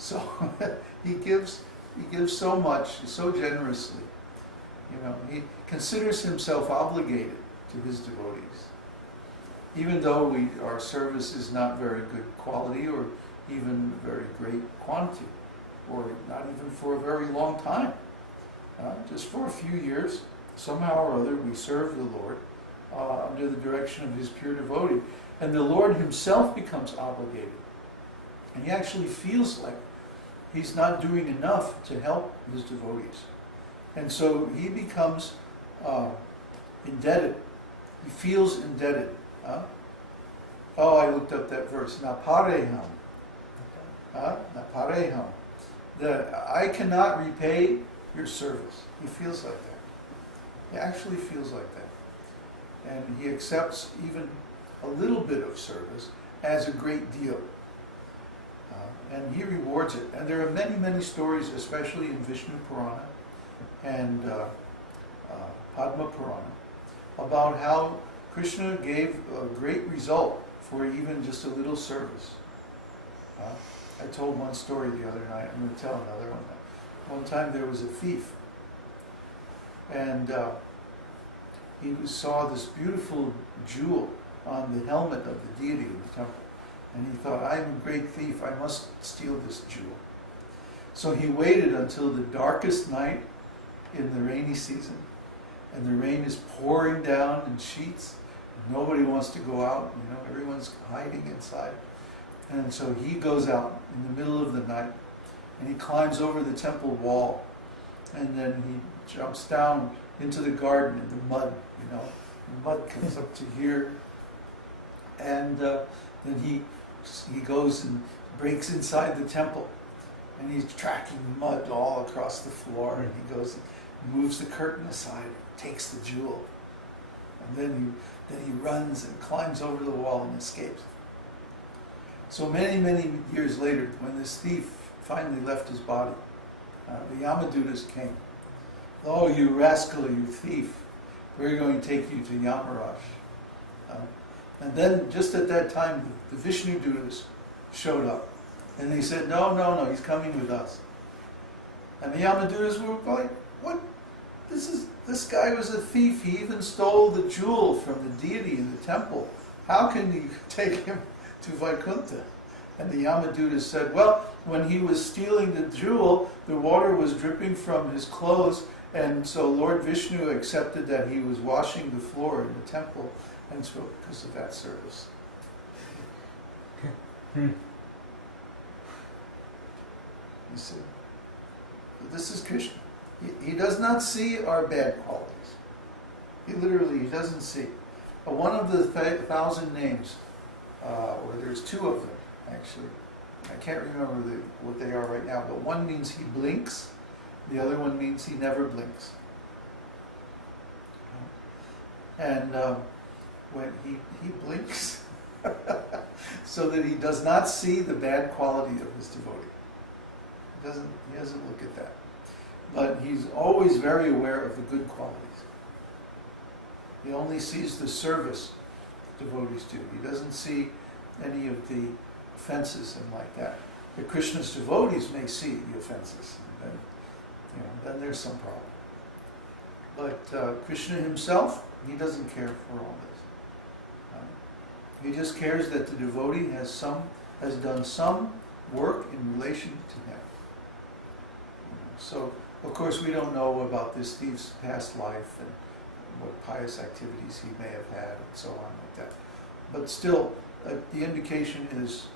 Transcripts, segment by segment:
So he gives so much, so generously. He considers himself obligated to his devotees. Even though our service is not very good quality or even very great quantity, or not even for a very long time. Just for a few years, somehow or other, we serve the Lord under the direction of his pure devotee. And the Lord himself becomes obligated. And he actually feels like he's not doing enough to help his devotees. And so he becomes indebted. He feels indebted. Oh, I looked up that verse. Napareham. Napareham. I cannot repay your service. He feels like that. He actually feels like that. And he accepts even a little bit of service as a great deal. And he rewards it. And there are many, many stories, especially in Vishnu Purana and Padma Purana, about how Krishna gave a great result for even just a little service. I told one story the other night. I'm going to tell another one. One time there was a thief, and he saw this beautiful jewel on the helmet of the deity in the temple. And he thought, I'm a great thief, I must steal this jewel. So he waited until the darkest night in the rainy season, and the rain is pouring down in sheets. Nobody wants to go out, everyone's hiding inside. And so he goes out in the middle of the night, and he climbs over the temple wall, and then he jumps down into the garden in the mud, The mud comes up to here, and then he goes and breaks inside the temple, and he's tracking mud all across the floor, and he goes and moves the curtain aside, takes the jewel, and then he runs and climbs over the wall and escapes. So many, many years later, when this thief finally left his body, the Yamadutas came. Oh, you rascal, you thief, we're going to take you to Yamaraj. And then, just at that time, the Vishnu Dutas showed up. And they said, no, he's coming with us. And the Yamadutas were like, what? This guy was a thief. He even stole the jewel from the deity in the temple. How can you take him to Vaikuntha? And the Yamadutas said, well, when he was stealing the jewel, the water was dripping from his clothes, and so Lord Vishnu accepted that he was washing the floor in the temple, and so because of that service. You see, this is Krishna. He does not see our bad qualities. He doesn't see. One of the 1,000 names, or there's two of them actually. I can't remember what they are right now, but one means he blinks, the other one means he never blinks. And when he blinks, so that he does not see the bad quality of his devotee. He doesn't look at that. But he's always very aware of the good qualities. He only sees the service devotees do. He doesn't see any of the offenses and like that. But Krishna's devotees may see the offenses, and then there's some problem. But Krishna himself, he doesn't care for all this. He just cares that the devotee has done some work in relation to him. So, of course, we don't know about this thief's past life and what pious activities he may have had and so on like that. But still, the indication is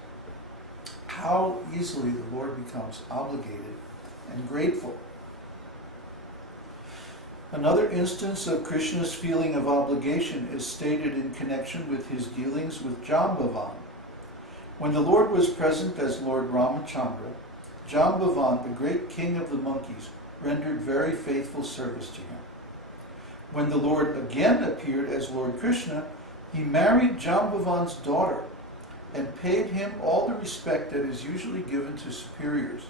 how easily the Lord becomes obligated and grateful. Another instance of Krishna's feeling of obligation is stated in connection with his dealings with Jambavan. When the Lord was present as Lord Ramachandra, Jambavan, the great king of the monkeys, rendered very faithful service to him. When the Lord again appeared as Lord Krishna, he married Jambavan's daughter and paid him all the respect that is usually given to superiors.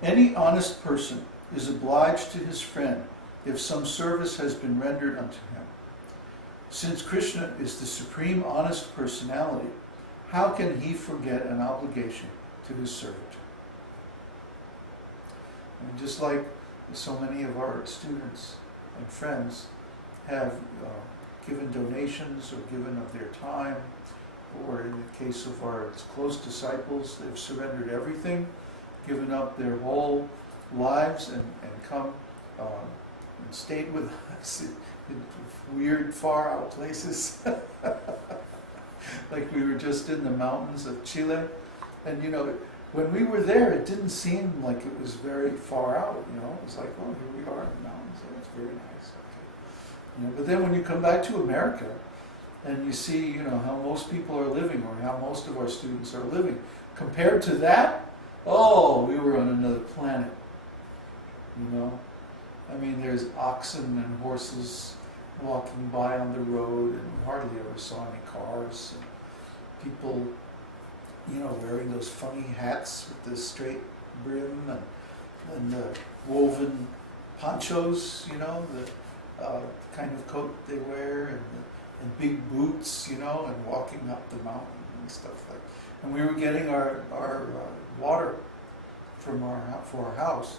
Any honest person is obliged to his friend if some service has been rendered unto him. Since Krishna is the supreme honest personality, how can he forget an obligation to his servitor? And just like so many of our students and friends have given donations or given of their time, or in the case of our close disciples, they've surrendered everything, given up their whole lives and come and stayed with us in weird, far out places. Like we were just in the mountains of Chile, and when we were there, it didn't seem like it was very far out. It was like, oh, here we are in the mountains. Oh, it's very nice. Okay. But then when you come back to America, and you see, how most people are living, or how most of our students are living, compared to that, oh, we were on another planet. I mean, there's oxen and horses walking by on the road, and we hardly ever saw any cars. And people, wearing those funny hats with the straight brim and the woven ponchos, the kind of coat they wear, and big boots, and walking up the mountain and stuff like that. And we were getting our water for our house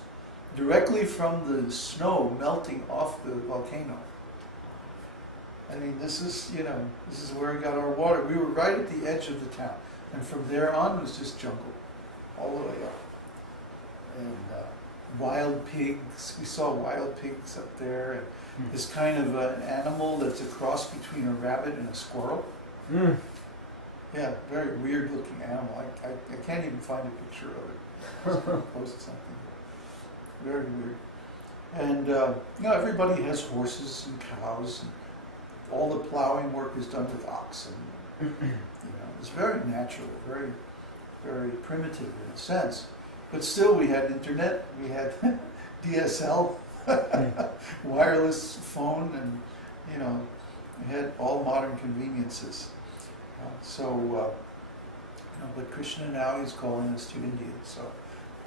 directly from the snow melting off the volcano. I mean, this is where we got our water. We were right at the edge of the town, and from there on was just jungle, all the way up. And wild pigs, we saw wild pigs up there, and this kind of an animal that's a cross between a rabbit and a squirrel. Mm. Yeah, very weird looking animal. I can't even find a picture of it. I was going to post something. Very weird. And everybody has horses and cows, and all the plowing work is done with oxen. It's very natural, very, very primitive in a sense. But still, we had internet, we had DSL, wireless phone, and we had all modern conveniences. But Krishna now is calling us to India. So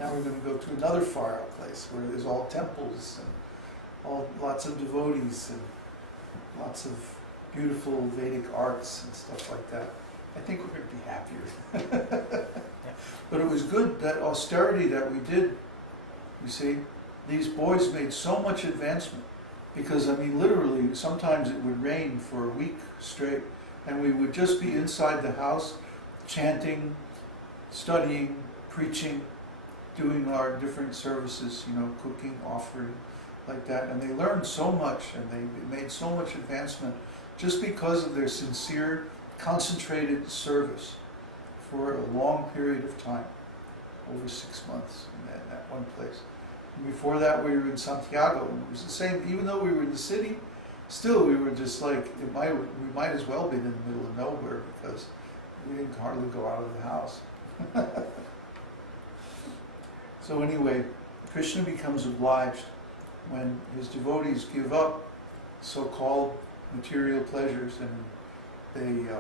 now we're going to go to another far out place where there's all temples and lots of devotees and lots of beautiful Vedic arts and stuff like that. I think we're going to be happier. But it was good, that austerity that we did. You see, these boys made so much advancement, because literally sometimes it would rain for a week straight, and we would just be inside the house chanting, studying, preaching, doing our different services, cooking, offering, like that. And they learned so much, and they made so much advancement just because of their sincere, concentrated service for a long period of time, over 6 months in that one place. And before that, we were in Santiago, and it was the same. Even though we were in the city, still we were just like, we might as well be in the middle of nowhere, because we didn't hardly go out of the house. So anyway, Krishna becomes obliged when his devotees give up so-called material pleasures, and they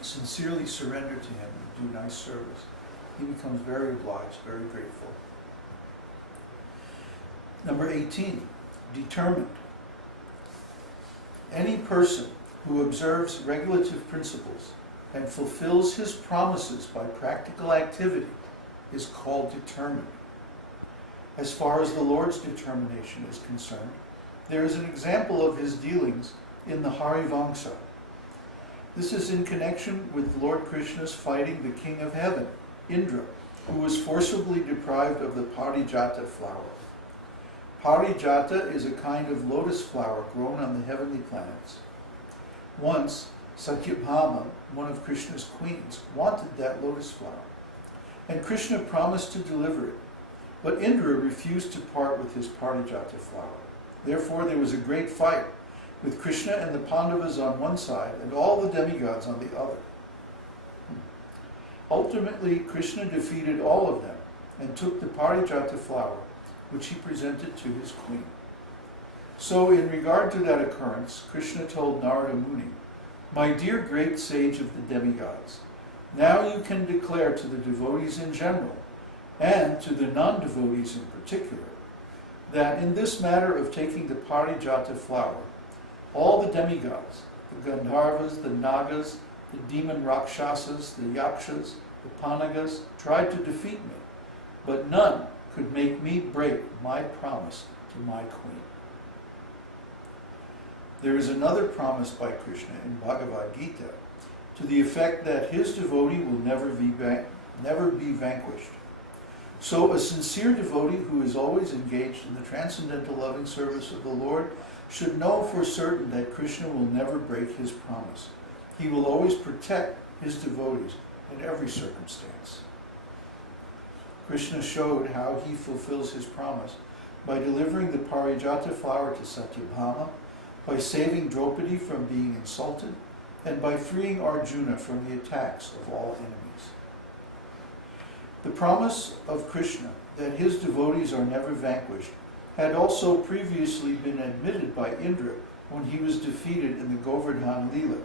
sincerely surrender to him and do nice service. He becomes very obliged, very grateful. Number 18, determined. Any person who observes regulative principles and fulfills his promises by practical activity is called determined. As far as the Lord's determination is concerned, there is an example of his dealings in the Harivamsa. This is in connection with Lord Krishna's fighting the king of heaven, Indra, who was forcibly deprived of the Parijata flower. Parijata is a kind of lotus flower grown on the heavenly planets. Once, Satyabhama, one of Krishna's queens, wanted that lotus flower, and Krishna promised to deliver it. But Indra refused to part with his Parijata flower. Therefore there was a great fight, with Krishna and the Pandavas on one side and all the demigods on the other. Ultimately, Krishna defeated all of them and took the Parijata flower, which he presented to his queen. So in regard to that occurrence, Krishna told Narada Muni, "My dear great sage of the demigods, now you can declare to the devotees in general, and to the non-devotees in particular, that in this matter of taking the Parijata flower, all the demigods, the Gandharvas, the Nagas, the demon Rakshasas, the Yakshas, the Panagas, tried to defeat me, but none, could make me break my promise to my queen. There is another promise by Krishna in Bhagavad-gītā to the effect that his devotee will never be vanquished. So a sincere devotee who is always engaged in the transcendental loving service of the Lord should know for certain that Krishna will never break his promise. He will always protect his devotees in every circumstance. Krishna showed how he fulfills his promise by delivering the Parijata flower to Satyabhama, by saving Draupadi from being insulted, and by freeing Arjuna from the attacks of all enemies. The promise of Krishna that his devotees are never vanquished had also previously been admitted by Indra when he was defeated in the Govardhan Leela